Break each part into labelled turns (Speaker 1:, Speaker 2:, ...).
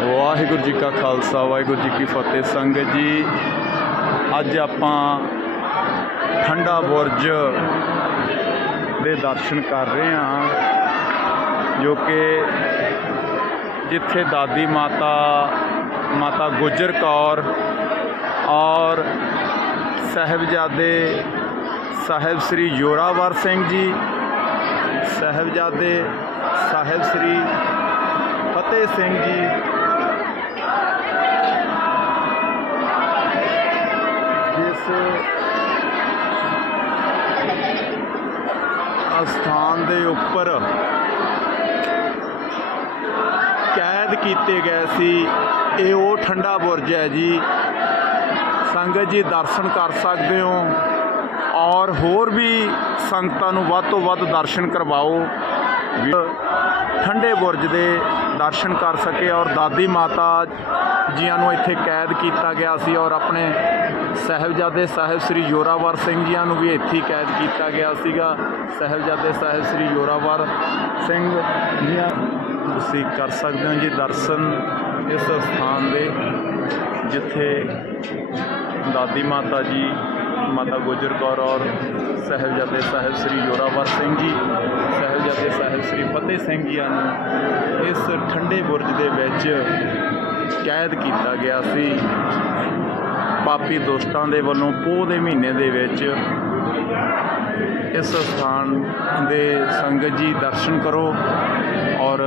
Speaker 1: ਵਾਹਿਗੁਰੂ ਜੀ ਕਾ ਖਾਲਸਾ, ਵਾਹਿਗੁਰੂ ਜੀ ਕੀ ਫਤਿਹ। ਸੰਗਤ ਜੀ, ਅੱਜ ਆਪਾਂ ਠੰਡਾ ਬੁਰਜ ਦੇ ਦਰਸ਼ਨ ਕਰ ਰਹੇ ਹਾਂ, ਜੋ ਕਿ ਜਿੱਥੇ ਦਾਦੀ ਮਾਤਾ ਮਾਤਾ ਗੁਜਰ ਕੌਰ ਔਰ ਸਾਹਿਬਜ਼ਾਦੇ ਸਾਹਿਬ ਸ੍ਰੀ ਜੋਰਾਵਰ ਸਿੰਘ ਜੀ, ਸਾਹਿਬਜ਼ਾਦੇ ਸਾਹਿਬ ਸ੍ਰੀ ਫਤਿਹ ਸਿੰਘ ਜੀ ਜਿਸ ਅਸਥਾਨ ਦੇ ਉੱਪਰ ਕੈਦ ਕੀਤੇ ਗਏ ਸੀ, ਇਹ ਉਹ ਠੰਡਾ ਬੁਰਜ ਹੈ ਜੀ। ਸੰਗਤ ਜੀ, ਦਰਸ਼ਨ ਕਰ ਸਕਦੇ ਹੋ। ਔਰ ਹੋਰ ਵੀ ਸੰਗਤਾਂ ਨੂੰ ਵੱਧ ਤੋਂ ਵੱਧ ਦਰਸ਼ਨ ਕਰਵਾਓ। ਠੰਡੇ ਬੁਰਜ ਦੇ ਦਰਸ਼ਨ ਕਰ ਸਕੇ। ਔਰ ਦਾਦੀ ਮਾਤਾ ਜੀਆਂ ਨੂੰ ਇੱਥੇ ਕੈਦ ਕੀਤਾ ਗਿਆ ਸੀ। ਔਰ ਆਪਣੇ ਸਾਹਿਬਜ਼ਾਦੇ ਸਾਹਿਬ ਸ੍ਰੀ ਜੋਰਾਵਰ ਸਿੰਘ ਜੀਆਂ ਨੂੰ ਵੀ ਇੱਥੇ ਕੈਦ ਕੀਤਾ ਗਿਆ ਸੀਗਾ। ਸਾਹਿਬਜ਼ਾਦੇ ਸਾਹਿਬ ਸ੍ਰੀ ਜੋਰਾਵਰ ਸਿੰਘ ਜੀਆਂ ਤੁਸੀਂ ਕਰ ਸਕਦੇ ਹੋ ਜੀ ਦਰਸ਼ਨ ਇਸ ਸਥਾਨ ਦੇ, ਜਿੱਥੇ ਦਾਦੀ ਮਾਤਾ ਜੀ, ਮਾਤਾ ਗੁਜਰ ਕੌਰ ਔਰ ਸਾਹਿਬਜ਼ਾਦੇ ਸਾਹਿਬ ਸ੍ਰੀ ਜੋਰਾਵਰ ਸਿੰਘ ਜੀ, ਸਾਹਿਬਜ਼ਾਦੇ ਸਾਹਿਬ ਸ੍ਰੀ ਫਤਿਹ ਸਿੰਘ ਜੀਆਂ ਨੂੰ ਇਸ ਠੰਡੇ ਬੁਰਜ ਦੇ ਵਿੱਚ ਕੈਦ ਕੀਤਾ ਗਿਆ ਸੀ। ਪਾਪੀ ਦੋਸਤਾਂ ਦੇ ਵੱਲੋਂ ਪੋਹ ਦੇ ਮਹੀਨੇ ਦੇ ਵਿੱਚ ਇਸ ਸਥਾਨ ਦੇ ਸੰਗਤ ਜੀ ਦਰਸ਼ਨ ਕਰੋ ਔਰ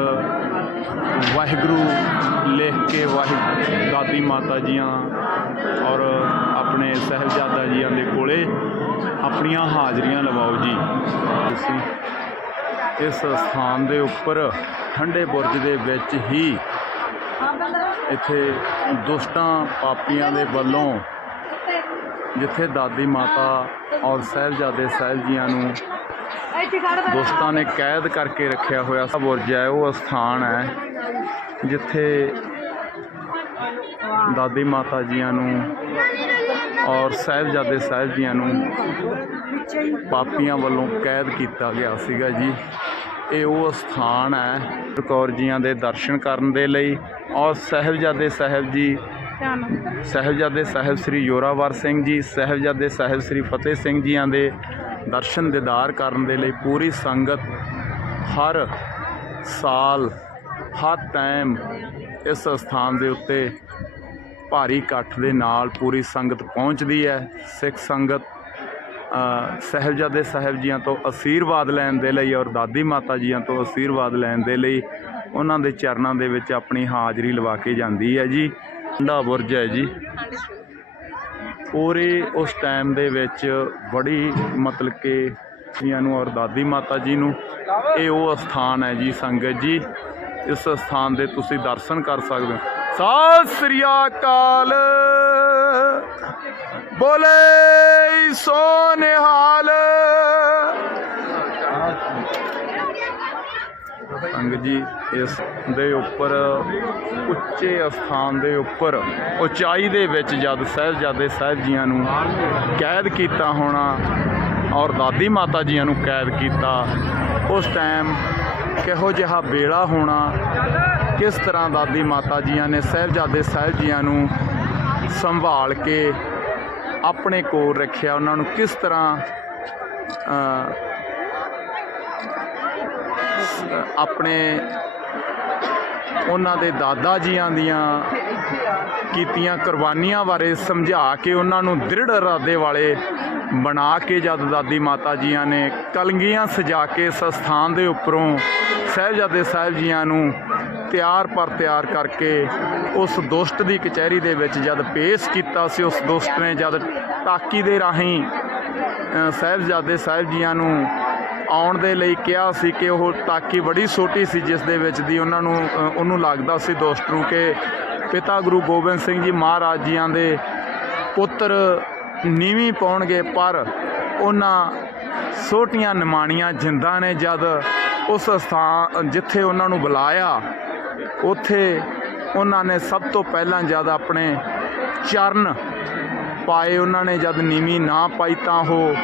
Speaker 1: ਵਾਹਿਗੁਰੂ ਲਿਖ ਕੇ ਵਾਹਿ, ਦਾਦੀ ਮਾਤਾ ਜੀਆਂ ਔਰ ਆਪਣੇ ਸਹਿਬਜ਼ਾਦਾ ਜੀਆਂ ਦੇ ਕੋਲੇ ਆਪਣੀਆਂ ਹਾਜ਼ਰੀਆਂ ਲਵਾਓ ਜੀ। ਤੁਸੀਂ ਇਸ ਸਥਾਨ ਦੇ ਉੱਪਰ ਠੰਡੇ ਬੁਰਜ ਦੇ ਵਿੱਚ ਹੀ ਇੱਥੇ ਦੁਸ਼ਟਾਂ ਪਾਪੀਆਂ ਦੇ ਵੱਲੋਂ ਜਿੱਥੇ ਦਾਦੀ ਮਾਤਾ ਔਰ ਸਾਹਿਬਜ਼ਾਦੇ ਸਾਹਿਬ ਜੀਆਂ ਨੂੰ ਦੋਸਤਾਂ ਨੇ ਕੈਦ ਕਰਕੇ ਰੱਖਿਆ ਹੋਇਆ ਸਾ ਬੁਰਜ ਹੈ ਉਹ ਸਥਾਨ ਹੈ ਜਿੱਥੇ ਦਾਦੀ ਮਾਤਾ ਜੀਆਂ ਨੂੰ ਔਰ ਸਾਹਿਬਜ਼ਾਦੇ ਸਾਹਿਬ ਜੀਆਂ ਨੂੰ ਪਾਪੀਆਂ ਵੱਲੋਂ ਕੈਦ ਕੀਤਾ ਗਿਆ ਸੀਗਾ ਜੀ। ਇਹ ਉਹ ਸਥਾਨ ਹੈ ਕੌਰ ਜੀਆਂ ਦੇ ਦਰਸ਼ਨ ਕਰਨ ਦੇ ਲਈ ਔਰ ਸਾਹਿਬਜ਼ਾਦੇ ਸਾਹਿਬ ਜੀ ਸਾਹਿਬਜ਼ਾਦੇ ਸਾਹਿਬ ਸ੍ਰੀ ਜੋਰਾਵਰ ਸਿੰਘ ਜੀ ਸਾਹਿਬਜ਼ਾਦੇ ਸਾਹਿਬ ਸ੍ਰੀ ਫਤਿਹ ਸਿੰਘ ਜੀਆਂ ਦੇ ਦਰਸ਼ਨ ਦੀਦਾਰ ਕਰਨ ਦੇ ਲਈ ਪੂਰੀ ਸੰਗਤ ਹਰ ਸਾਲ ਹਰ ਟਾਈਮ ਇਸ ਸਥਾਨ ਦੇ ਉੱਤੇ ਭਾਰੀ ਇਕੱਠ ਦੇ ਨਾਲ ਪੂਰੀ ਸੰਗਤ ਪਹੁੰਚਦੀ ਹੈ। ਸਿੱਖ ਸੰਗਤ ਅ, ਸਾਹਿਬਜ਼ਾਦੇ ਸਾਹਿਬ ਜੀਆਂ ਤੋਂ ਅਸੀਰਵਾਦ ਲੈਣ ਦੇ ਲਈ ਔਰ ਦਾਦੀ ਮਾਤਾ ਜੀਆਂ ਤੋਂ ਅਸੀਰਵਾਦ ਲੈਣ ਦੇ ਲਈ ਉਹਨਾਂ ਦੇ ਚਰਨਾਂ ਦੇ ਵਿੱਚ ਆਪਣੀ ਹਾਜ਼ਰੀ ਲਵਾ ਕੇ ਜਾਂਦੀ ਹੈ ਜੀ। ਠੰਡਾ ਬੁਰਜ ਹੈ ਜੀ। ਉਰੇ ਉਸ ਟਾਈਮ ਦੇ ਵਿੱਚ ਬੜੀ ਮਤਲਬ ਕਿ ਜੀਆਂ ਨੂੰ ਔਰ ਦਾਦੀ ਮਾਤਾ ਜੀ ਨੂੰ ਇਹ ਉਹ ਸਥਾਨ ਹੈ ਜੀ ਸੰਗਤ ਜੀ। ਇਸ ਸਥਾਨ ਦੇ ਤੁਸੀਂ ਦਰਸ਼ਨ ਕਰ ਸਕਦੇ ਹੋ। ਸਤਿ ਸ੍ਰੀ ਅਕਾਲ। ਬੋਲੇ ਸੋਨਿਹਾਲ। ਸੰਗਤ ਜੀ, ਇਸ ਦੇ ਉੱਪਰ, ਉੱਚੇ ਅਸਥਾਨ ਦੇ ਉੱਪਰ, ਉਚਾਈ ਦੇ ਵਿੱਚ ਜਦ ਸਾਹਿਬਜ਼ਾਦੇ ਸਾਹਿਬ ਜੀਆਂ ਨੂੰ ਕੈਦ ਕੀਤਾ ਹੋਣਾ ਔਰ ਦਾਦੀ ਮਾਤਾ ਜੀਆਂ ਨੂੰ ਕੈਦ ਕੀਤਾ, ਉਸ ਟਾਈਮ ਕਿਹੋ ਜਿਹਾ ਵੇਲਾ ਹੋਣਾ, ਕਿਸ ਤਰ੍ਹਾਂ ਦਾਦੀ ਮਾਤਾ ਜੀਆਂ ਨੇ ਸਾਹਿਬਜ਼ਾਦੇ ਸਾਹਿਬ ਜੀਆਂ ਨੂੰ ਸੰਭਾਲ ਕੇ ਆਪਣੇ ਕੋਲ ਰੱਖਿਆ, ਉਹਨਾਂ ਨੂੰ ਕਿਸ ਤਰ੍ਹਾਂ ਆਪਣੇ ਉਹਨਾਂ ਦੇ ਦਾਦਾ ਜੀਆਂ ਦੀਆਂ ਕੀਤੀਆਂ ਕੁਰਬਾਨੀਆਂ ਬਾਰੇ ਸਮਝਾ ਕੇ ਉਹਨਾਂ ਨੂੰ ਦ੍ਰਿੜ ਇਰਾਦੇ ਵਾਲੇ ਬਣਾ ਕੇ ਜਦ ਦਾਦੀ ਮਾਤਾ ਜੀਆਂ ਨੇ ਕਲਗੀਆਂ ਸਜਾ ਕੇ ਇਸ ਸਥਾਨ ਦੇ ਉੱਪਰੋਂ ਸਾਹਿਬਜ਼ਾਦੇ ਸਾਹਿਬ ਜੀਆਂ ਨੂੰ ਤਿਆਰ ਪਰ ਤਿਆਰ ਕਰਕੇ ਉਸ ਦੁਸ਼ਟ ਦੀ ਕਚਹਿਰੀ ਦੇ ਵਿੱਚ ਜਦ ਪੇਸ਼ ਕੀਤਾ ਸੀ ਉਸ ਦੁਸ਼ਟ ਨੇ ਜਦ ਟਾਕੀ ਦੇ ਰਾਹੀਂ ਅ, ਸਾਹਿਬਜ਼ਾਦੇ ਸਾਹਿਬ ਜੀਆਂ ਨੂੰ ਆਉਣ ਦੇ ਲਈ ਕਿਹਾ ਸੀ ਕਿ ਉਹ ਟਾਕੀ ਬੜੀ ਛੋਟੀ ਸੀ, ਜਿਸ ਦੇ ਵਿੱਚ ਦੀ ਉਹਨਾਂ ਨੂੰ ਉਹਨੂੰ ਲੱਗਦਾ ਸੀ ਦੋਸਤ ਨੂੰ ਕਿ ਪਿਤਾ ਗੁਰੂ ਗੋਬਿੰਦ ਸਿੰਘ ਜੀ ਮਹਾਰਾਜ ਜੀਆਂ ਦੇ ਪੁੱਤਰ ਨੀਵੀਂ ਪਾਉਣਗੇ, ਪਰ ਉਹਨਾਂ ਛੋਟੀਆਂ ਨਿਮਾਣੀਆਂ ਜਿੰਦਾਂ ਨੇ ਜਦ ਉਸ ਸਥਾਨ ਜਿੱਥੇ ਉਹਨਾਂ ਨੂੰ ਬੁਲਾਇਆ, ਉੱਥੇ ਉਹਨਾਂ ਨੇ ਸਭ ਤੋਂ ਪਹਿਲਾਂ ਜਦ ਆਪਣੇ ਚਰਨ ਪਾਏ ਉਹਨਾਂ ਨੇ, ਜਦ ਨੀਵੀਂ ਨਾ ਪਾਈ ਤਾਂ ਉਹ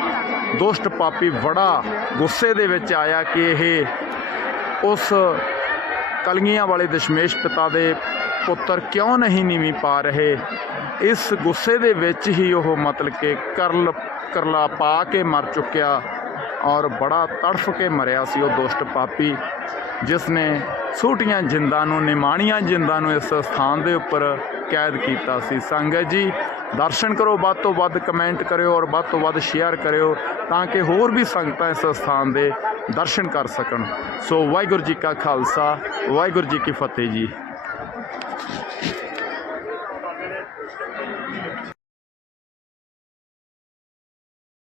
Speaker 1: ਦੁਸ਼ਟ ਪਾਪੀ ਬੜਾ ਗੁੱਸੇ ਦੇ ਵਿੱਚ ਆਇਆ ਕਿ ਇਹ ਉਸ ਕਲਗੀਆਂ ਵਾਲੇ ਦਸ਼ਮੇਸ਼ ਪਿਤਾ ਦੇ ਪੁੱਤਰ ਕਿਉਂ ਨਹੀਂ ਨੀਵੀਂ ਪਾ ਰਹੇ? ਇਸ ਗੁੱਸੇ ਦੇ ਵਿੱਚ ਹੀ ਉਹ ਮਤਲਬ ਕਿ ਕਰਲ ਕਰਲਾ ਪਾ ਕੇ ਮਰ ਚੁੱਕਿਆ ਔਰ ਬੜਾ ਤੜਫ ਕੇ ਮਰਿਆ ਸੀ ਉਹ ਦੁਸ਼ਟ ਪਾਪੀ। ਜਿਸ ਨੇ ਛੋਟੀਆਂ ਜਿੰਦਾਂ ਨੂੰ, ਨਿਮਾਣੀਆਂ ਜਿੰਦਾਂ ਨੂੰ ਇਸ ਸਥਾਨ ਦੇ ਉੱਪਰ ਕੈਦ ਕੀਤਾ ਸੀ। ਸੰਗਤ ਜੀ, ਦਰਸ਼ਨ ਕਰੋ, ਵੱਧ ਤੋਂ ਵੱਧ ਕਮੈਂਟ ਕਰਿਓ ਔਰ ਵੱਧ ਤੋਂ ਵੱਧ ਸ਼ੇਅਰ ਕਰਿਓ ਤਾਂ ਕਿ ਹੋਰ ਵੀ ਸੰਗਤਾਂ ਇਸ ਸਥਾਨ ਦੇ ਦਰਸ਼ਨ ਕਰ ਸਕਣ। ਸੋ ਵਾਹਿਗੁਰੂ ਜੀ ਕਾ ਖਾਲਸਾ, ਵਾਹਿਗੁਰੂ ਜੀ ਕੀ ਫਤਿਹ ਜੀ।